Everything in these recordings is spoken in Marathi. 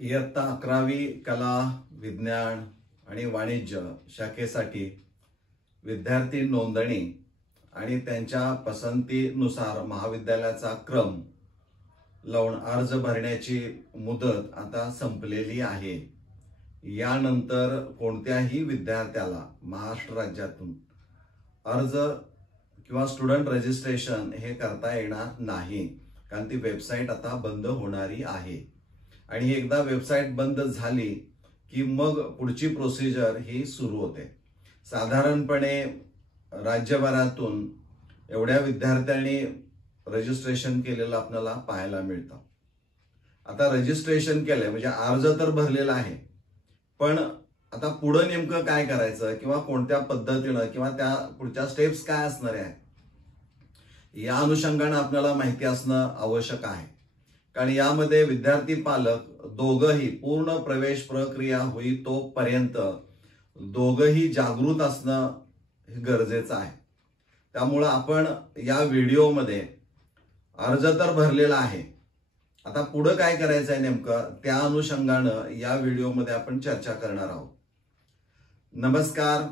इयत्ता 11वी कला, विज्ञान आणि वाणिज्य शाखेसाठी विद्यार्थी नोंदणी आणि त्यांच्या पसंतीनुसार महाविद्यालयाचा क्रम लावून अर्ज भरण्याची मुदत आता संपलेली आहे। यानंतर कोणत्याही विद्यार्थ्याला महाराष्ट्र राज्यातून अर्ज किंवा स्टुडंट रजिस्ट्रेशन हे करता येणार नाही, कारण ती वेबसाईट आता बंद होणारी आहे। आणि एकदा वेबसाईट बंद झाली की मग पुढची प्रोसिजर ही सुरू होते। साधारणपणे राज्यभरातून एवढ्या विद्यार्थ्यांनी रजिस्ट्रेशन केलेलं आपल्याला पाहायला मिळतं। आता रजिस्ट्रेशन केलंय म्हणजे अर्ज तर भरलेला आहे, पण आता पुढे नेमकं काय करायचं किंवा कोणत्या पद्धतीनं किंवा त्या पुढच्या स्टेप्स काय असणार आहे या अनुषंगाने आपल्याला माहिती असणं आवश्यक आहे। कारण यामध्ये विद्यार्थी पालक दोघंही पूर्ण प्रवेश प्रक्रिया होईतोपर्यंत दोघंही जागृत असणं गरजेचं आहे। त्यामुळे आपण या व्हिडिओमध्ये अर्ज तर भरलेला आहे, आता पुढे काय करायचं आहे नेमकं त्या अनुषंगाने या व्हिडिओमध्ये आपण चर्चा करणार आहोत। नमस्कार,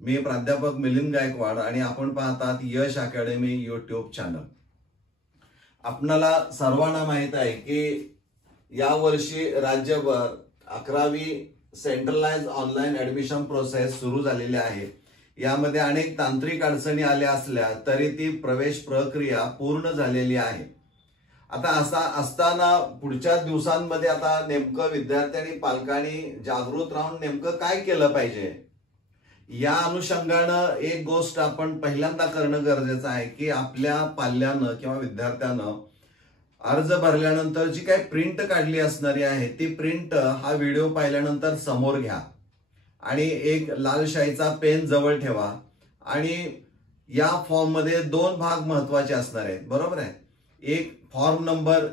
मी प्राध्यापक मिलिंद गायकवाड आणि आपण पाहतात यश अकॅडमी यूट्यूब चॅनल। आपणाला सर्वांना माहित आहे की यावर्षी राज्यभर 11वी सेंट्रलाइज ऑनलाइन ऍडमिशन प्रोसेस सुरू झालेली आहे। यामध्ये अनेक तांत्रिक अडचणी आल्या असल्या तरी ती प्रवेश प्रक्रिया पूर्ण झालेली आहे। आता असा असताना पुढच्या दिवसांमध्ये आता नेमकं विद्यार्थ्यांनी पालकांनी जागृत राहून नेमकं काय केलं पाहिजे या अनुषंगानं एक गोष्ट आपण पहिल्यांदा करणं गरजेचं आहे की आपल्या पाल्यानं किंवा विद्यार्थ्यानं अर्ज भरल्यानंतर जी काही प्रिंट काढली असणारी आहे ती प्रिंट हा व्हिडिओ पाहिल्यानंतर समोर घ्या आणि एक लाल शाईचा पेन जवळ ठेवा। आणि या फॉर्म मध्ये दोन भाग महत्वाचे असणार आहेत, बरोबर आहे। एक फॉर्म नंबर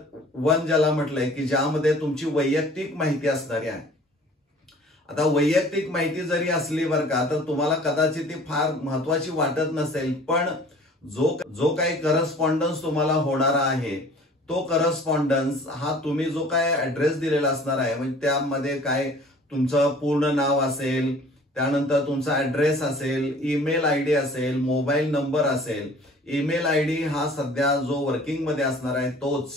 1 ज्याला म्हटलंय की ज्यामध्ये तुमची वैयक्तिक माहिती असणारी आहे। आता वैयक्तिक माहिती जरी असली बरं का तर तुम्हाला कदाचित ती फार महत्वाची वाटत नसेल, पण जो काही करस्पॉन्डन्स तुम्हाला होणारा आहे तो करस्पॉन्डन्स हा तुम्ही जो काय ऍड्रेस दिलेला असणार आहे म्हणजे त्यामध्ये काय तुमचं पूर्ण नाव असेल, त्यानंतर तुमचा ऍड्रेस असेल, ईमेल आयडी असेल, मोबाईल नंबर असेल। ईमेल आयडी हा सध्या जो वर्किंग मध्ये असणार आहे तोच,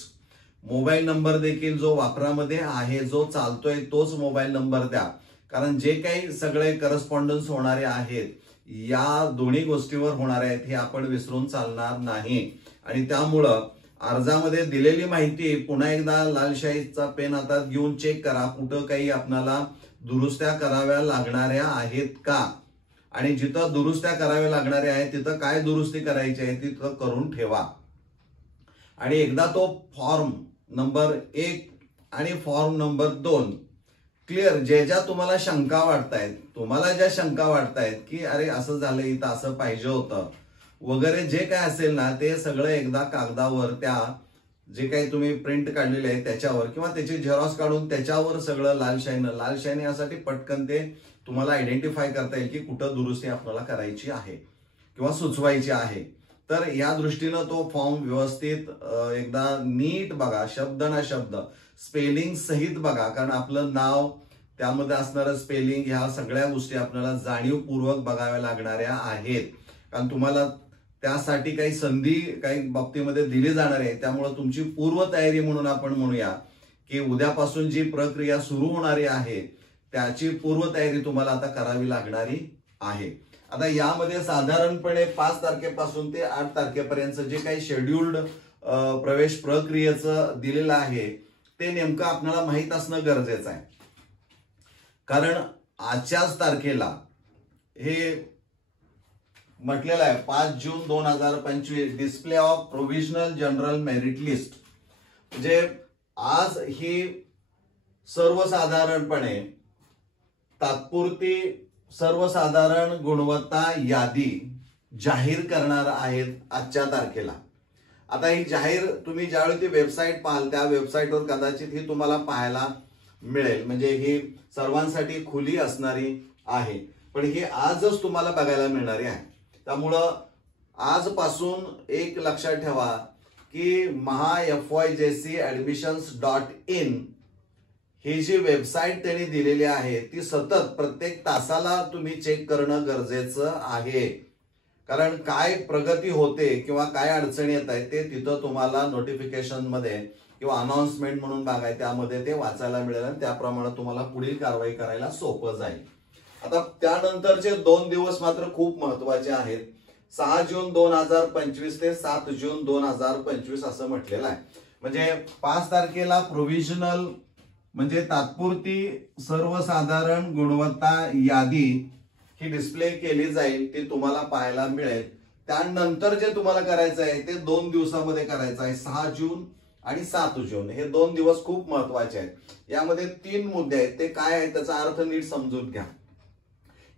मोबाईल नंबर देखील जो वापरामध्ये आहे जो चालतोय तोच मोबाईल नंबर द्या, कारण जे काही सगळे करस्पॉन्डन्स होणारे आहेत या दोन्ही गोष्टीवर होणार आहेत हे आपण विसरून चालणार नाही। आणि त्यामुळं अर्जामध्ये दिलेली माहिती पुन्हा एकदा लालशाहीचा पेन हातात घेऊन चेक करा, कुठं काही आपल्याला दुरुस्त्या कराव्या लागणाऱ्या आहेत का, आणि जिथं दुरुस्त्या कराव्या लागणाऱ्या आहेत तिथं काय दुरुस्ती करायची आहे तिथं करून ठेवा। आणि एकदा तो फॉर्म नंबर 1 आणि फॉर्म नंबर 2 क्लिअर, ज्या तुम्हाला शंका वाटतायत, तुम्हाला ज्या शंका वाटतायत की अरे असं झालं इथं असं पाहिजे होतं वगैरे जे काय असेल ना ते सगळं एकदा कागदावर त्या जे काही तुम्ही प्रिंट काढलेले आहे त्याच्यावर किंवा त्याची झेरॉक्स काढून त्याच्यावर सगळं लाल शाईने यासाठी पटकन ते तुम्हाला आयडेंटिफाय करता येईल की कुठं दुरुस्ती आपल्याला करायची आहे किंवा सुचवायची आहे। तर या दृष्टीनं तो फॉर्म व्यवस्थित एकदा नीट बघा, शब्द ना शब्द स्पेलिंग सहित बघा, कारण आपलं नाव त्यामध्ये असणारं स्पेलिंग ह्या सगळ्या गोष्टी आपल्याला जाणीवपूर्वक बघाव्या लागणाऱ्या आहेत, कारण तुम्हाला त्यासाठी काही संधी काही बाबतीमध्ये दिली जाणार आहे। त्यामुळे तुमची पूर्वतयारी म्हणून आपण म्हणूया की उद्यापासून जी प्रक्रिया सुरू होणारी आहे त्याची पूर्वतयारी तुम्हाला आता करावी लागणारी आहे। आता यामध्ये साधारणपणे 5 तारखेपासून ते 8 तारखेपर्यंत जे काही शेड्यूल्ड प्रवेश प्रक्रियेचं दिलेलं आहे ते नेमकं आपल्याला माहित असणं गरजेचं आहे, कारण आजच्याच तारखेला हे म्हटलेलं आहे 5 जून 2025 display of provisional general merit list, म्हणजे आज ही सर्वसाधारणपणे तात्पुरती सर्वसाधारण गुणवत्ता यादी जाहीर करणार आहेत आजच्या तारखेला। आता ही जाहीर तुम्ही ज्यावेळी ती वेबसाईट पाहाल त्या वेबसाईटवर कदाचित ही तुम्हाला पाहायला मिळेल, म्हणजे ही सर्वांसाठी खुली असणारी आहे, पण ही आजच तुम्हाला बघायला मिळणारी आहे। त्यामुळं आजपासून एक लक्षात ठेवा की MahaFYJCAdmissions.in ही जी वेबसाईट त्यांनी दिलेली आहे ती सतत प्रत्येक तासाला तुम्ही चेक करणं गरजेचं आहे. कारण काय प्रगती होते किंवा काय अडचणी येत आहेत ते तिथं तुम्हाला नोटिफिकेशन मध्ये किंवा अनाउन्समेंट म्हणून भाग आहे त्यामध्ये ते वाचायला मिळेल आणि त्याप्रमाणे तुम्हाला पुढील कारवाई करायला सोपं जाईल. आता त्यानंतरचे 2 दिवस मात्र खूप महत्वाचे आहेत. 6 जून 2025 ते 7 जून 2025 असं म्हटलेलं आहे. म्हणजे 5 तारखेला प्रोव्हिजनल म्हणजे तात्पुरती सर्वसाधारण गुणवत्ता यादी ही डिस्प्ले केली जाईल, ती तुम्हाला पाहायला मिळेल. त्यानंतर जे तुम्हाला करायचं आहे ते 2 दिवसामध्ये करायचं आहे. 6 जून आणि 7 जून हे 2 दिवस खूप महत्वाचे आहेत. यामध्ये 3 मुद्दे आहेत. ते काय आहेत त्याचा अर्थ नीट समजून घ्या.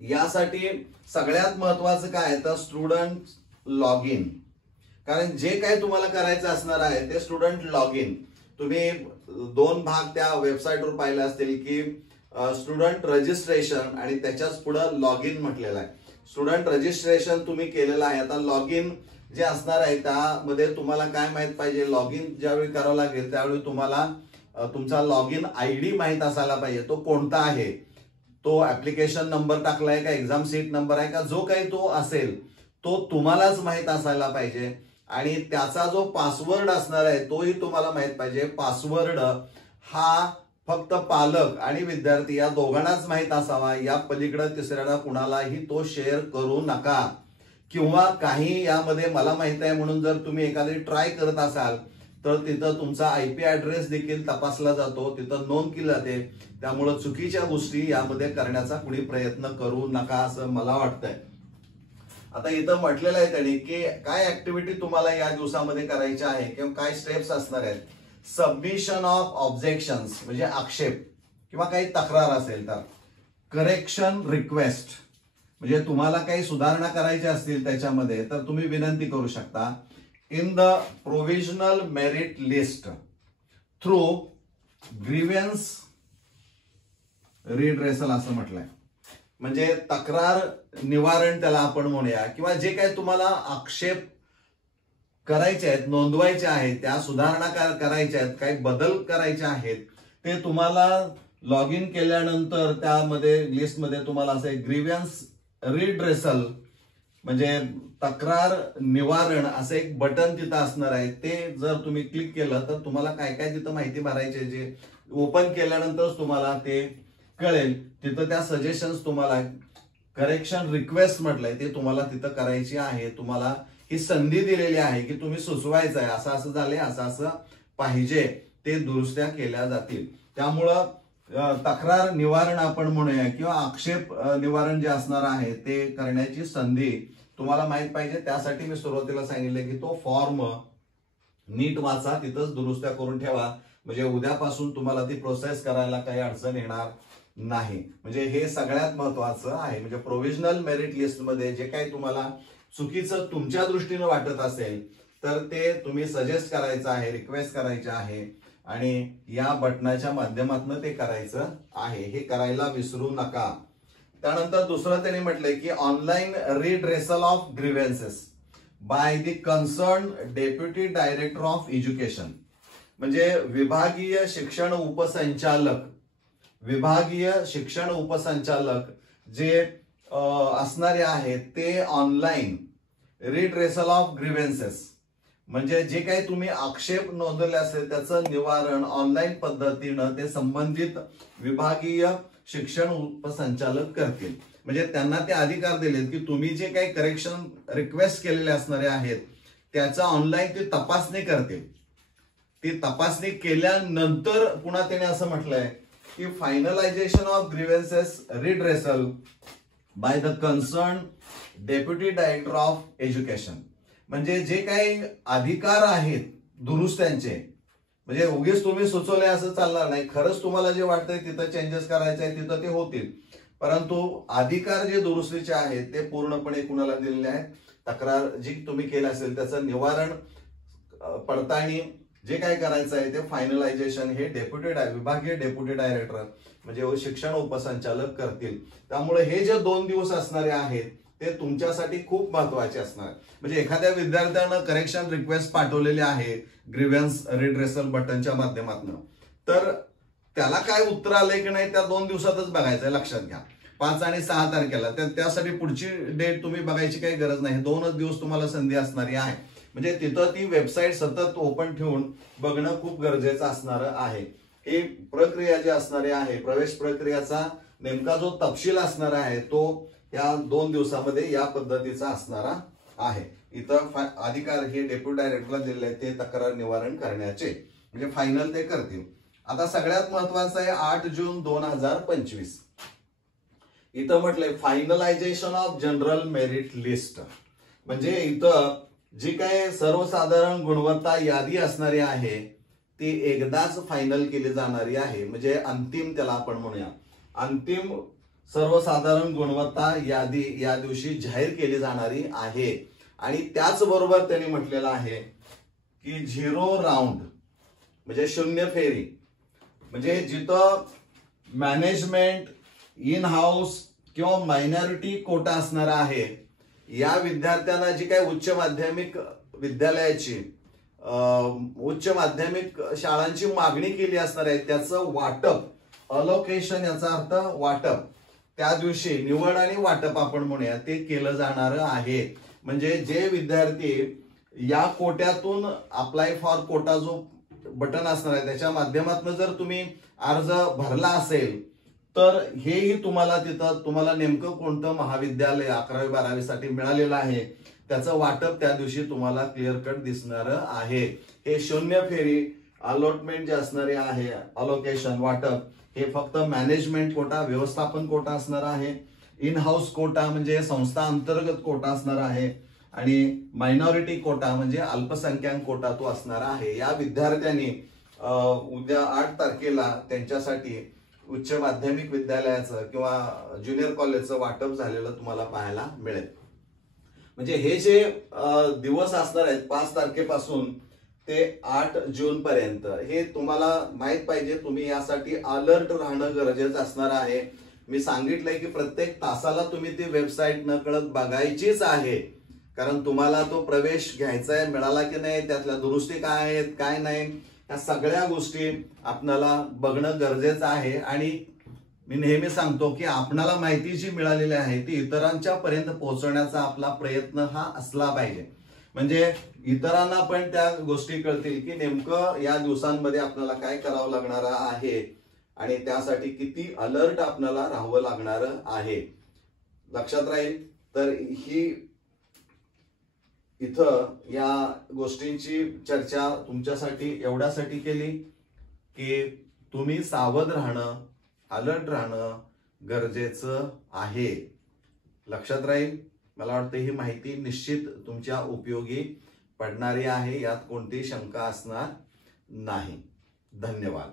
यासाठी सगळ्यात महत्वाचं काय आहे तर स्टुडंट लॉग इन. कारण जे काही तुम्हाला करायचं असणार आहे ते स्टुडंट लॉग इन. तुम्ही 2 भाग त्या वेबसाईटवर पाहिले असतील की स्टुडंट रजिस्ट्रेशन आणि त्याच्याच पुढे लॉग इन म्हटलेलं आहे. स्टुडंट रजिस्ट्रेशन तुम्ही केलेलं आहे. आता लॉग इन जे असणार आहे त्यामध्ये तुम्हाला काय माहित पाहिजे, लॉग इन ज्यावेळी करावं लागेल त्यावेळी तुम्हाला तुमचा लॉग इन आयडी माहित असायला पाहिजे. तो कोणता आहे, तो ऍप्लिकेशन नंबर टाकलाय का, एक्झाम सीट नंबर आहे का, जो काही तो असेल तो तुम्हालाच माहित असायला पाहिजे. आणि त्याचा जो पासवर्ड असणार आहे तोही तुम्हाला माहित पाहिजे. पासवर्ड हा फक्त पालक आणि विद्यार्थी या दोघांनाच माहित असावा. या पलीकडे तिसऱ्याला कुणालाही तो शेअर करू नका. किंवा काही यामध्ये मला माहित आहे म्हणून जर तुम्ही एखादी ट्राय करत असाल तर तिथं तुमचा आयपी ऍड्रेस देखील तपासला जातो, तिथं नोंद केली जाते. त्यामुळे चुकीच्या गोष्टी यामध्ये करण्याचा कुणी प्रयत्न करू नका असं मला वाटतंय. आता इथं म्हटलेलं आहे त्यांनी की काय ऍक्टिव्हिटी तुम्हाला या दिवसामध्ये करायच्या आहे किंवा काय स्टेप्स असणार आहेत. सबमिशन ऑफ ऑब्जेक्शन्स म्हणजे आक्षेप किंवा काही तक्रार असेल तर, करेक्शन रिक्वेस्ट म्हणजे तुम्हाला काही सुधारणा करायच्या असतील त्याच्यामध्ये तर तुम्ही विनंती करू शकता. In the provisional merit list through grievance redressal असं म्हटलंय. म्हणजे तक्रार निवारण त्याला आपण म्हणूया. किंवा जे काही तुम्हाला आक्षेप करायचे आहेत, नोंदवायचे आहेत, त्या सुधारणा करायच्या आहेत, काही बदल करायचे आहेत, ते तुम्हाला लॉग इन केल्यानंतर त्यामध्ये लिस्टमध्ये तुम्हाला असे ग्रीव्हन्स रिड्रेसल म्हणजे तक्रार निवारण असं एक बटन तिथं असणार आहे. ते जर तुम्ही क्लिक केलं तर तुम्हाला काय काय तिथं माहिती भरायची जे ओपन केल्यानंतर तुम्हाला ते कळेल. तिथं त्या सजेशन्स तुम्हाला करेक्शन रिक्वेस्ट म्हटलंय ते तुम्हाला तिथं करायची आहे. तुम्हाला ही संधी दिलेली आहे की तुम्ही सुचवायचं आहे असं असं झालंय, असं असं पाहिजे, ते दुरुस्त्या केल्या जातील. त्यामुळं तक्रार निवारण आपण म्हणूया किंवा आक्षेप निवारण जे असणार आहे ते करण्याची संधी तुम्हाला माहित पाहिजे. त्यासाठी मी सुरुवातीला सांगितलं की तो फॉर्म नीट वाचा, तिथंच दुरुस्त्या करून ठेवा. म्हणजे उद्यापासून तुम्हाला ती प्रोसेस करायला काही अडचण येणार नाही. म्हणजे हे सगळ्यात महत्वाचं आहे. म्हणजे प्रोव्हिजनल मेरिट लिस्ट मध्ये जे काही तुम्हाला चुकीचं तुमच्या दृष्टीने वाटत असेल तर ते तुम्ही सजेस्ट करायचं आहे, रिक्वेस्ट करायचे आहे आणि या बटनाच्या माध्यमातून ते करायचं आहे. हे करायला विसरू नका. त्यानंतर दुसरं त्यांनी म्हटलंय की online redressal of grievances by the concern deputy director of education म्हणजे विभागीय शिक्षण उपसंचालक जे असणारे आहेत ते ऑनलाईन रिड्रेसल ऑफ ग्रीव्हन्सेस म्हणजे जे काही तुम्ही आक्षेप नोंदवले असेल त्याचं निवारण ऑनलाईन पद्धतीनं ते संबंधित विभागीय शिक्षण उपसंचालक करतील. म्हणजे त्यांना ते अधिकार दिलेत की तुम्ही जे काही करेक्शन रिक्वेस्ट केलेले असणारे आहेत त्याचा ऑनलाईन ते तपासणी करतील. ती तपासणी केल्यानंतर पुन्हा त्याने असं म्हटलंय की finalisation of grievances redressal by the concern deputy director of education म्हणजे जे काही अधिकार आहेत दुरुस्त्यांचे म्हणजे उगीच तुम्ही सुचवले असं चालणार नाही. खरंच तुम्हाला जे वाटतंय तिथं चेंजेस करायचे आहे तिथं ते होतील, परंतु अधिकार जे दुरुस्तीचे आहेत ते पूर्णपणे कुणाला दिलेले आहेत. तक्रार जी तुम्ही केली असेल त्याचं निवारण पडताळणी जे काय करायचं आहे ते फायनलायझेशन हे विभागीय डेप्युटी डायरेक्टर म्हणजे शिक्षण उपसंचालक करतील. त्यामुळे हे जे 2 दिवस असणारे आहेत ते तुमच्यासाठी खूप महत्वाचे असणार. म्हणजे एखाद्या विद्यार्थ्यानं करेक्शन रिक्वेस्ट पाठवलेली आहे ग्रीव्हन्स रिड्रेसल बटनच्या माध्यमातून तर त्याला काय उत्तर आलंय की नाही त्या 2 दिवसातच बघायचं आहे, लक्षात घ्या. 5 आणि 6 तारखेला त्यासाठी पुढची डेट तुम्ही बघायची काही गरज नाही. 2च दिवस तुम्हाला संधी असणारी आहे. म्हणजे तिथं ती वेबसाईट सतत ओपन ठेवून बघणं खूप गरजेचं असणार आहे. ही प्रक्रिया जी असणारी आहे, प्रवेश प्रक्रियाचा नेमका जो तपशील असणार आहे तो या 2 दिवसामध्ये या पद्धतीचा असणारा आहे. इथं अधिकार हे डेप्युटी डायरेक्टरला दिलेले आहे ते तक्रार निवारण करण्याचे, म्हणजे फायनल ते करतील. आता सगळ्यात महत्वाचं आहे 8 जून 2025. इथं म्हटलंय finalisation of general merit list. म्हणजे इथं जी काय सर्वसाधारण गुणवत्ता यादी असणारी आहे ती एकदाच फायनल केली जाणारी आहे. म्हणजे अंतिम त्याला आपण म्हणूया, अंतिम सर्वसाधारण गुणवत्ता यादी या दिवशी जाहीर केली जाणारी आहे. आणि त्याचबरोबर त्यांनी म्हटलेलं आहे की 0 राऊंड म्हणजे 0 फेरी, म्हणजे जिथं मॅनेजमेंट, इन हाऊस किंवा मायनॉरिटी कोटा असणार आहे, या विद्यार्थ्यांना जी काही उच्च माध्यमिक विद्यालयाची उच्च माध्यमिक शाळांची मागणी केली असणार आहे त्याचं वाटप, अलोकेशन याचा अर्थ वाटप, त्या दिवशी निवड आणि वाटप आपण म्हणूया ते केलं जाणार आहे. म्हणजे जे विद्यार्थी या कोट्यातून अप्लाय फॉर कोटा जो बटन असणार आहे त्याच्या माध्यमातून जर तुम्ही अर्ज भरला असेल तर हेही तुम्हाला तिथं तुम्हाला नेमकं कोणतं महाविद्यालय 11वी 12वी साठी मिळालेलं आहे त्याचं वाटप त्या दिवशी तुम्हाला क्लिअर कट दिसणार आहे. हे 0 फेरी अलॉटमेंट जे असणारे आहे, अलोकेशन वाटप, हे फक्त मॅनेजमेंट कोटा, व्यवस्थापन कोटा असणार आहे. इन हाऊस कोटा म्हणजे संस्था अंतर्गत कोटा असणार आहे. आणि मायनॉरिटी कोटा म्हणजे अल्पसंख्याक कोटा तो असणार आहे. या विद्यार्थ्यांनी उद्या 8 तारखेला त्यांच्यासाठी उच्च माध्यमिक विद्यालयाचं किंवा ज्युनियर कॉलेजचं वाटप झालेलं तुम्हाला पाहायला मिळेल. म्हणजे हे जे दिवस असणार आहेत 5 तारखेपासून ते 8 जून पर्यंत हे तुम्हाला माहित पाहिजे. तुम्ही यासाठी अलर्ट राहणं गरजेचं असणार आहे. मी सांगितलंय की प्रत्येक तासाला तुम्ही ती वेबसाईट न कळत बघायचीच आहे, कारण तुम्हाला तो प्रवेश घ्यायचा आहे, मिळाला की नाही, त्यातल्या दुरुस्ती काय आहेत काय नाही, या सगळ्या गोष्टी आपल्याला बघणं गरजेचं आहे. आणि मी नेहमी सांगतो की आपणाला माहिती जी मिळालेली आहे ती इतरांच्या पर्यंत पोहोचवण्याचा आपला प्रयत्न हा असला पाहिजे. म्हणजे इतरांना पण त्या गोष्टी कळतील की नेमकं या दिवसांमध्ये आपल्याला काय करावं लागणार आहे आणि त्यासाठी किती अलर्ट आपल्याला राहावं लागणार आहे. लक्षात राहील. तर ही इथं या गोष्टींची चर्चा तुमच्यासाठी एवढ्यासाठी केली की तुम्ही सावध राहणं, अलर्ट राहणं गरजेचं आहे. लक्षात राहील. मला वाटतं ही माहिती निश्चित तुमच्या उपयोगी पडणारी आहे, यात कोणतीही शंका असणार नाही. धन्यवाद.